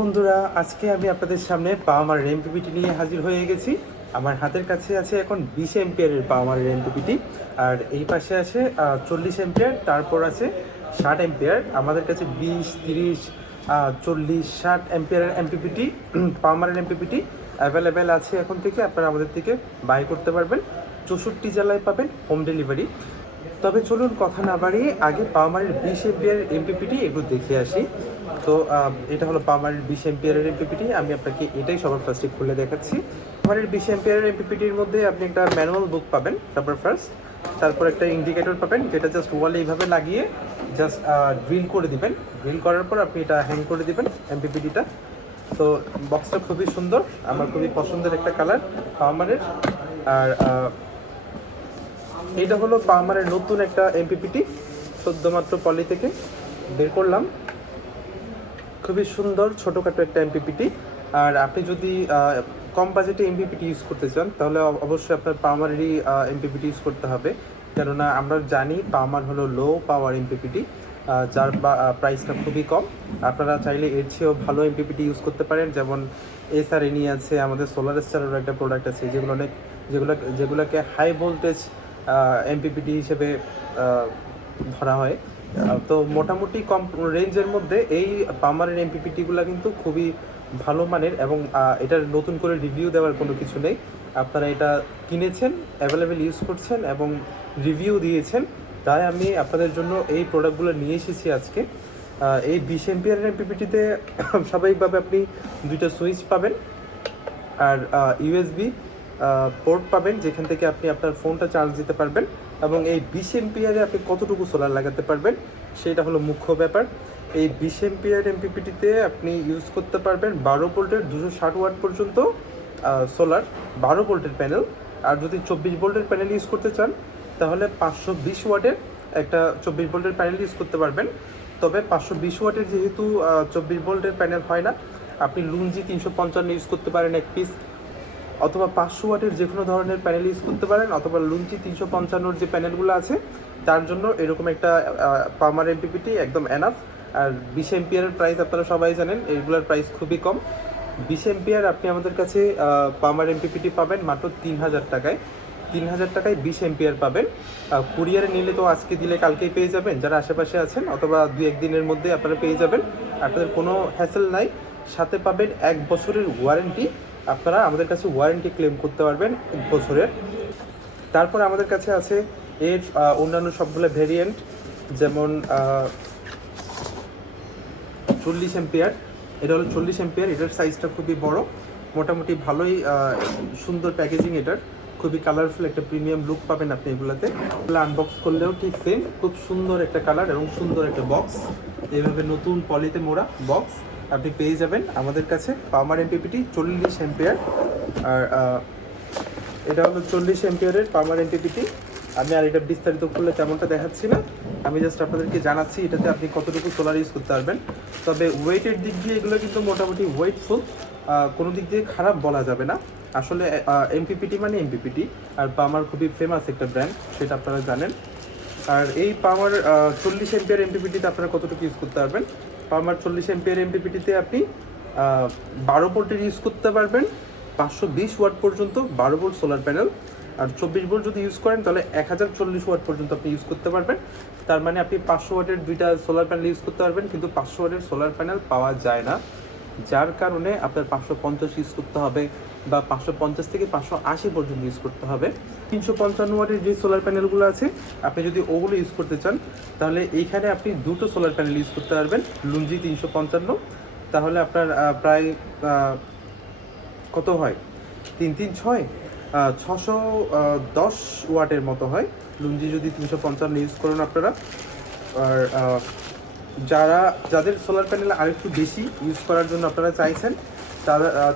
বন্ধুরা, আজকে আমি আপনাদের সামনে পাওয়ার এমপিপিটি নিয়ে হাজির হয়ে গেছি। আমার হাতের কাছে আছে এখন 20 এম্পিয়ারের পাওয়ার এমপিপিটি, আর এই পাশে আছে 40 এম্পিয়ার, তারপর আছে 60 এম্পিয়ার। আমাদের কাছে 20, 30, 40, 60 এম্পিয়ারের এমপিপিটি পাওয়ার এমপিপিটি অ্যাভেলেবেল আছে। এখন থেকে আপনারা আমাদের থেকে বাই করতে পারবেন। 64 জেলায় পাবেন হোম ডেলিভারি। তবে চলুন কথা না বাড়িয়ে আগে পাওয়ারের 20 এম্পিয়ারের এমপিপিটি একটু দেখে আসি। তো এটা হলো পাওয়ারের 20 এম্পিয়ারের এমপিপিটি। আমি আপনাকে এটাই সবার ফার্স্টে খুলে দেখাচ্ছি। পাওয়ারের 20 এম্পিয়ারের এমপিপিটির মধ্যে আপনি একটা ম্যানুয়াল বুক পাবেন সবার ফার্স্ট, তারপর একটা ইন্ডিকেটর পাবেন যেটা জাস্ট ওয়ালে এইভাবে লাগিয়ে জাস্ট ড্রিল করে দিবেন। ড্রিল করার পর আপনি এটা হ্যাং করে দিবেন এমপিপিটিটা। তো বক্সটা খুবই সুন্দর, আমার খুবই পছন্দের একটা কালার পাওয়ারের। আর এটা হলো পাওয়ারের নতুন একটা এমপিপিটি, সদ্যমাত্র পলি থেকে বের করলাম। খুবই সুন্দর ছোটোখাটো একটা এমপিপিটি। আর আপনি যদি কম বাজেটে এমপিপিটি ইউজ করতে চান তাহলে অবশ্যই আপনার পাওয়ারেরই এমপিপিটি ইউজ করতে হবে, কেননা আমরা জানি পাওয়ার হলো লো পাওয়ার এমপিপিটি, যার প্রাইসটা খুবই কম। আপনারা চাইলে এর চেয়েও ভালো এমপিপিটি ইউজ করতে পারেন, যেমন এসআরএনই আছে, আমাদের সোলার স্টারেরও একটা প্রোডাক্ট আছে যেগুলোকে হাই ভোল্টেজ এমপিপিটি হিসেবে ধরা হয়। তো মোটামুটি কম রেঞ্জের মধ্যে এই পাওয়ারের এমপিপিটিগুলো কিন্তু খুবই ভালো মানের, এবং এটার নতুন করে রিভিউ দেওয়ার কোনো কিছু নেই। আপনারা এটা কিনেছেন, অ্যাভেলেবেল ইউজ করছেন এবং রিভিউ দিয়েছেন, তাই আমি আপনাদের জন্য এই প্রোডাক্টগুলো নিয়ে এসেছি আজকে। এই 20 এম্পিয়ারের এমপিপিটিতে স্বাভাবিকভাবে আপনি দুইটা সুইচ পাবেন, আর ইউএসবি পোর্ট পাবেন যেখান থেকে আপনি আপনার ফোনটা চার্জ দিতে পারবেন। এবং এই 20 এম্পিয়ারে আপনি কতটুকু সোলার লাগাতে পারবেন সেটা হলো মুখ্য ব্যাপার। এই 20 এম্পিয়ার এমপিপিটিতে আপনি ইউজ করতে পারবেন 12 ভোল্টের 260 ওয়াট পর্যন্ত সোলার, 12 ভোল্টের প্যানেল। আর যদি 24 ভোল্টের প্যানেল ইউজ করতে চান তাহলে 520 ওয়াটের একটা 24 ভোল্টের প্যানেল ইউজ করতে পারবেন। তবে 520 ওয়াটের যেহেতু 24 ভোল্টের প্যানেল হয় না, আপনি লুঞ্জি 355 ইউজ করতে পারেন এক পিস, অথবা 500 ওয়াটের যে কোনো ধরনের প্যানেল ইউজ করতে পারেন, অথবা লুঞ্চি 355 যে প্যানেলগুলো আছে তার জন্য এরকম একটা পাওয়ার এমপিপিটি একদম এনাফ। আর 20 এম্পিয়ারের প্রাইস আপনারা সবাই জানেন, এইগুলোর প্রাইস খুবই কম। 20 এম্পিয়ার আপনি আমাদের কাছে পাওয়ার এমপিপিটি পাবেন মাত্র 3000 টাকায়। 3000 টাকায় 20 এম্পিয়ার পাবেন। কুরিয়ারে নিলে তো আজকে দিলে কালকেই পেয়ে যাবেন যারা আশেপাশে আছেন, অথবা 2-1 দিনের মধ্যে আপনারা পেয়ে যাবেন। আপনাদের কোনো হ্যাসেল নাই। সাথে পাবেন 1 বছরের ওয়ারেন্টি। আপনারা আমাদের কাছে ওয়ারেন্টি ক্লেম করতে পারবেন 1 বছরের। তারপর আমাদের কাছে আছে এর অন্যান্য সবগুলো ভেরিয়েন্ট, যেমন 40 এম্পিয়ার। এটা হলো 40 এম্পিয়ার, এটার সাইজটা খুবই বড়, মোটামুটি ভালোই সুন্দর প্যাকেজিং। এটার খুবই কালারফুল একটা প্রিমিয়াম লুক পাবেন আপনি এগুলোতে। আনবক্স করলেও ঠিক সেম, খুব সুন্দর একটা কালার এবং সুন্দর একটা বক্স। এইভাবে নতুন পলিতে মোড়া বক্স আপনি পেয়ে যাবেন আমাদের কাছে। পাওয়ার এমপিপিটি 40 এম্পিয়ার, আর এটা হলো 40 এম্পিয়ারের পাওয়ার এমপিপিটি। আমি আর এটা বিস্তারিত করলে তেমনটা দেখাচ্ছি না, আমি জাস্ট আপনাদেরকে জানাচ্ছি এটাতে আপনি কতটুকু সোলার ইউজ করতে পারবেন। তবে ওয়েটের দিক দিয়ে এগুলো কিন্তু মোটামুটি ওয়েটফুল, কোনো দিক দিয়ে খারাপ বলা যাবে না। আসলে এমপিপিটি মানে এমপিপিটি, আর পাওয়ার খুবই ফেমাস একটা ব্র্যান্ড, সেটা আপনারা জানেন। আর এই পাওয়ার 40 এম্পিয়ার এমপিপিটিতে আপনারা কতটুকু ইউজ করতে পারবেন? পাওয়ার 40 এম্পিয়ার এমপিপিটিতে আপনি 12 ভোল্টের ইউজ করতে পারবেন, 520 ওয়াট পর্যন্ত 12 ভোল্ট সোলার প্যানেল। আর 24 ভোল্ট যদি ইউজ করেন তাহলে 1040 ওয়াট পর্যন্ত আপনি ইউজ করতে পারবেন। তার মানে আপনি 500 ওয়াটের দুইটা সোলার প্যানেল ইউজ করতে পারবেন, কিন্তু 500 ওয়াটের সোলার প্যানেল পাওয়া যায় না, যার কারণে আপনার 550 ইউজ করতে হবে, বা 550 থেকে 580 পর্যন্ত ইউজ করতে হবে। 355 ওয়াটের যে সোলার প্যানেলগুলো আছে আপনি যদি ওগুলো ইউজ করতে চান তাহলে এইখানে আপনি দুটো সোলার প্যানেল ইউজ করতে পারবেন, লুঞ্জি 355। তাহলে আপনার প্রায় কত হয়, 3 3 6 610 ওয়াটের মতো হয় লুঞ্জি যদি 355 ইউজ করেন আপনারা। আর যাদের সোলার প্যানেল আরেকটু বেশি ইউজ করার জন্য আপনারা চাইছেন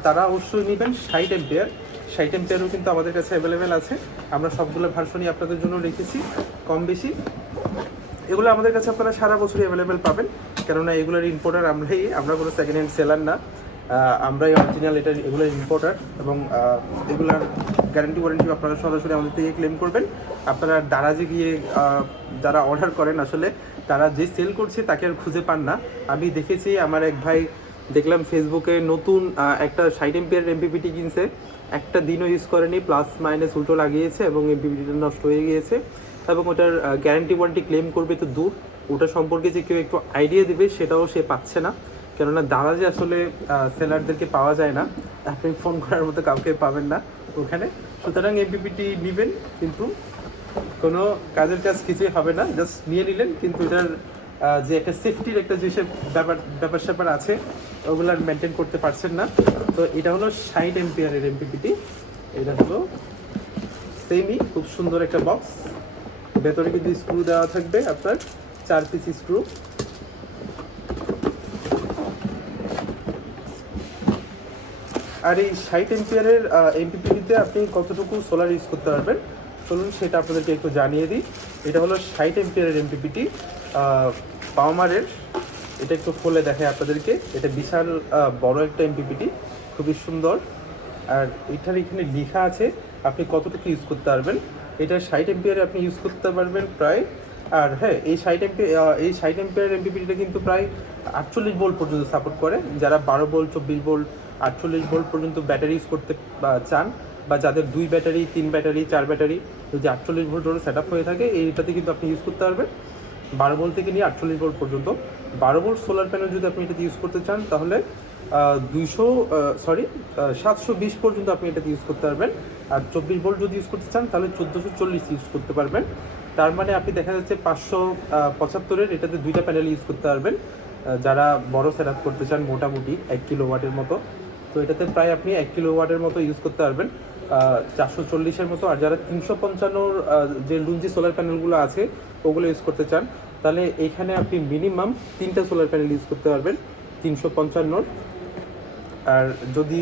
তারা অবশ্যই নেবেন 60 এম্পিয়ার। 60 এম্পিয়ারও কিন্তু আমাদের কাছে অ্যাভেলেবেল আছে, আমরা সবগুলো ভার্সনই আপনাদের জন্য রেখেছি কম বেশি। এগুলো আমাদের কাছে আপনারা সারা বছরই অ্যাভেলেবেল পাবেন, কেননা এগুলোর ইম্পোর্টার আমরা কোনো সেকেন্ড হ্যান্ড সেলার না, আমরাই অরিজিনাল এগুলোর ইম্পোর্টার। এবং এগুলার গ্যারান্টি ওয়ারেন্টি আপনারা সরাসরি আমাদের থেকে ক্লেম করবেন। আপনারা দারাজে গিয়ে যারা অর্ডার করেন আসলে তারা যে সেল করছে তাকে আর খুঁজে পান না। আমি দেখেছি আমার এক ভাই দেখলাম ফেসবুকে নতুন একটা 60 এমপিয়ার এমপিপিটি কিনছে, একটা দিনও ইউজ করেনি, প্লাস মাইনাস উল্টো লাগিয়েছে এবং এমপিপিটিটা নষ্ট হয়ে গিয়েছে এবং ওটার গ্যারান্টি ওয়ারেন্টি ক্লেম করবে তো দূর, ওটা সম্পর্কে যে কেউ একটু আইডিয়া দেবে সেটাও সে পাচ্ছে না। কেননা দারাজে আসলে সেলারদেরকে পাওয়া যায় না, আপনি ফোন করার মতো কাউকে পাবেন না ওখানে। সুতরাং এমপিপিটি নেবেন কিন্তু কোনো কাজের কাজ কিছুই হবে না, জাস্ট নিয়ে নিলেন, কিন্তু এটার যে একটা সেফটির একটা যেসব ব্যাপার স্যাপার আছে ওগুলো আর মেনটেন করতে পারছেন না। তো এটা হলো 60 এমপিয়ারের এমপিপিটি। এটা হলো সেমই খুব সুন্দর একটা বক্স, ভেতরে কিন্তু স্ক্রু দেওয়া থাকবে আপনার 4 পিস স্ক্রু। আর এই 60 এমপিয়ারের এমপিপিটিতে আপনি কতটুকু সোলার ইউজ করতে পারবেন চলুন সেটা আপনাদেরকে একটু জানিয়ে দিই। এটা হলো 60 এমপিয়ারের এমপিপিটি পাওমারের। এটা একটু খুলে দেখে আপনাদেরকে, এটা বিশাল বড় একটা এমপিপিটি, খুবই সুন্দর। আর এটার এখানে লেখা আছে আপনি কতটুকু ইউজ করতে পারবেন। এটা 60 এমপিয়ারে আপনি ইউজ করতে পারবেন প্রায়। আর হ্যাঁ, এই 60 এমপিয়ার এমপিপিটিটা কিন্তু প্রায় 48 ভোল্ট পর্যন্ত সাপোর্ট করে। যারা 12 ভোল্ট 24 ভোল্ট 48 ভোল্ট পর্যন্ত ব্যাটারি ইউজ করতে চান, বা যাদের 2 ব্যাটারি 3 ব্যাটারি 4 ব্যাটারি যদি 48 ভোল্ট ধরে সেট আপ হয়ে থাকে, এইটাতে কিন্তু আপনি ইউজ করতে পারবেন 12 ভোল্ট থেকে নিয়ে 48 ভোল্ট পর্যন্ত। 12 ভোল্ট সোলার প্যানেল যদি আপনি এটাতে ইউজ করতে চান তাহলে 720 পর্যন্ত আপনি এটাতে ইউজ করতে পারবেন। আর 24 ভোল্ট যদি ইউজ করতে চান তাহলে 1440 ইউজ করতে পারবেন। তার মানে আপনি দেখা যাচ্ছে 575-এর এটাতে 2টা প্যানেল ইউজ করতে পারবেন যারা বড় সেট আপ করতে চান, মোটামুটি 1 কিলোওয়াটের মতো। তো এটাতে প্রায় আপনি 1 কিলোওয়াটের মতো ইউজ করতে পারবেন 440-এর মতো। আর যারা 355-র যে লুঞ্জি সোলার প্যানেলগুলো আছে ওগুলো ইউজ করতে চান তাহলে এখানে আপনি মিনিমাম 3টা সোলার প্যানেল ইউজ করতে পারবেন 355-র। আর যদি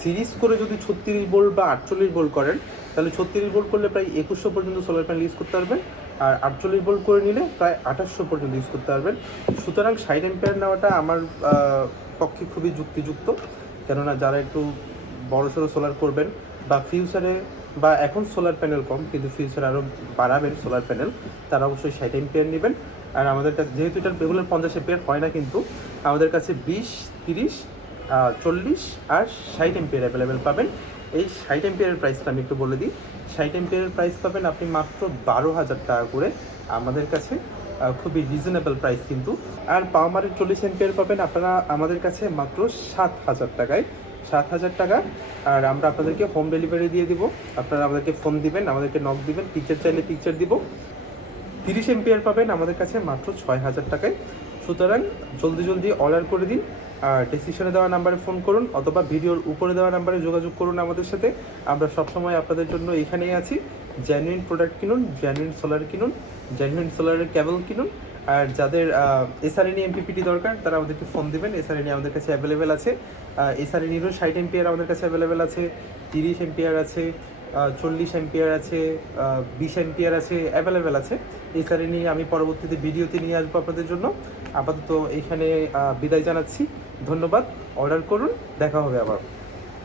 সিরিজ করে যদি 36 ভোল্ট বা 48 ভোল্ট করেন তাহলে 36 ভোল্ট করলে প্রায় 2100 পর্যন্ত সোলার প্যানেল ইউজ করতে পারবেন। আর 48 ভোল্ট করে নিলে প্রায় 2800 পর্যন্ত ইউজ করতে পারবেন। সুতরাং 60 এম্পিয়ার নেওয়াটা আমার পক্ষে খুবই যুক্তিযুক্ত, কেননা যারা একটু বড়সড় সোলার করবেন বা ফিউচারে, বা এখন সোলার প্যানেল কম কিন্তু ফিউচারে আরও বাড়াবেন সোলার প্যানেল, তারা অবশ্যই 60 এম্পিয়ার নেবেন। আর আমাদের কাছে যেহেতু এটা রেগুলার 50 এম্পিয়ার হয় না, কিন্তু আমাদের কাছে 20, 30, 40 আর 60 এম্পিয়ার অ্যাভেলেবেল পাবেন। এই 60 এম্পিয়ারের প্রাইসটা আমি একটু বলে দিই। 60 এম্পিয়ারের প্রাইস পাবেন আপনি মাত্র 12,000 টাকা করে আমাদের কাছে, খুবই রিজনেবল প্রাইস কিন্তু। আর পাওয়ারের 40 এম্পিয়ার পাবেন আপনারা আমাদের কাছে মাত্র 7,000 টাকায়, 7,000 টাকা। আর আমরা আপনাদেরকে হোম ডেলিভারি দিয়ে দিব, আপনারা আমাদেরকে ফোন দিবেন, আমাদেরকে নক দিবেন, পিকচার চাইলে পিকচার দিব। 30 এম্পিয়ার পাবেন আমাদের কাছে মাত্র 6,000 টাকায়। সুতরাং জলদি অর্ডার করে দিন। আর ডিসক্রিপশনে দেওয়া নাম্বারে ফোন করুন অথবা ভিডিওর উপরে দেওয়া নাম্বারে যোগাযোগ করুন আমাদের সাথে। আমরা সবসময় আপনাদের জন্য এখানেই আছি। জেনুইন প্রোডাক্ট কিনুন, জেনুইন সোলার কিনুন, জেনুইন সোলারের কেবল কিনুন। আর যাদের এসআরএনই এমপিপিটি দরকার তারা আমাদেরকে ফোন দিবেন, এসআরএনই আমাদের কাছে অ্যাভেলেবেল আছে। এসআরএনইরও 60 এম্পিয়ার আমাদের কাছে অ্যাভেলেবেল আছে, 30 এম্পিয়ার আছে, 40 এম্পিয়ার আছে, 20 এম্পিয়ার আছে, অ্যাভেলেবেল আছে। এসআরএনই আমি পরবর্তীতে ভিডিওতে নিয়ে আসবো আপনাদের জন্য। আপাতত এইখানে বিদায় জানাচ্ছি, ধন্যবাদ। অর্ডার করুন, দেখা হবে আবার।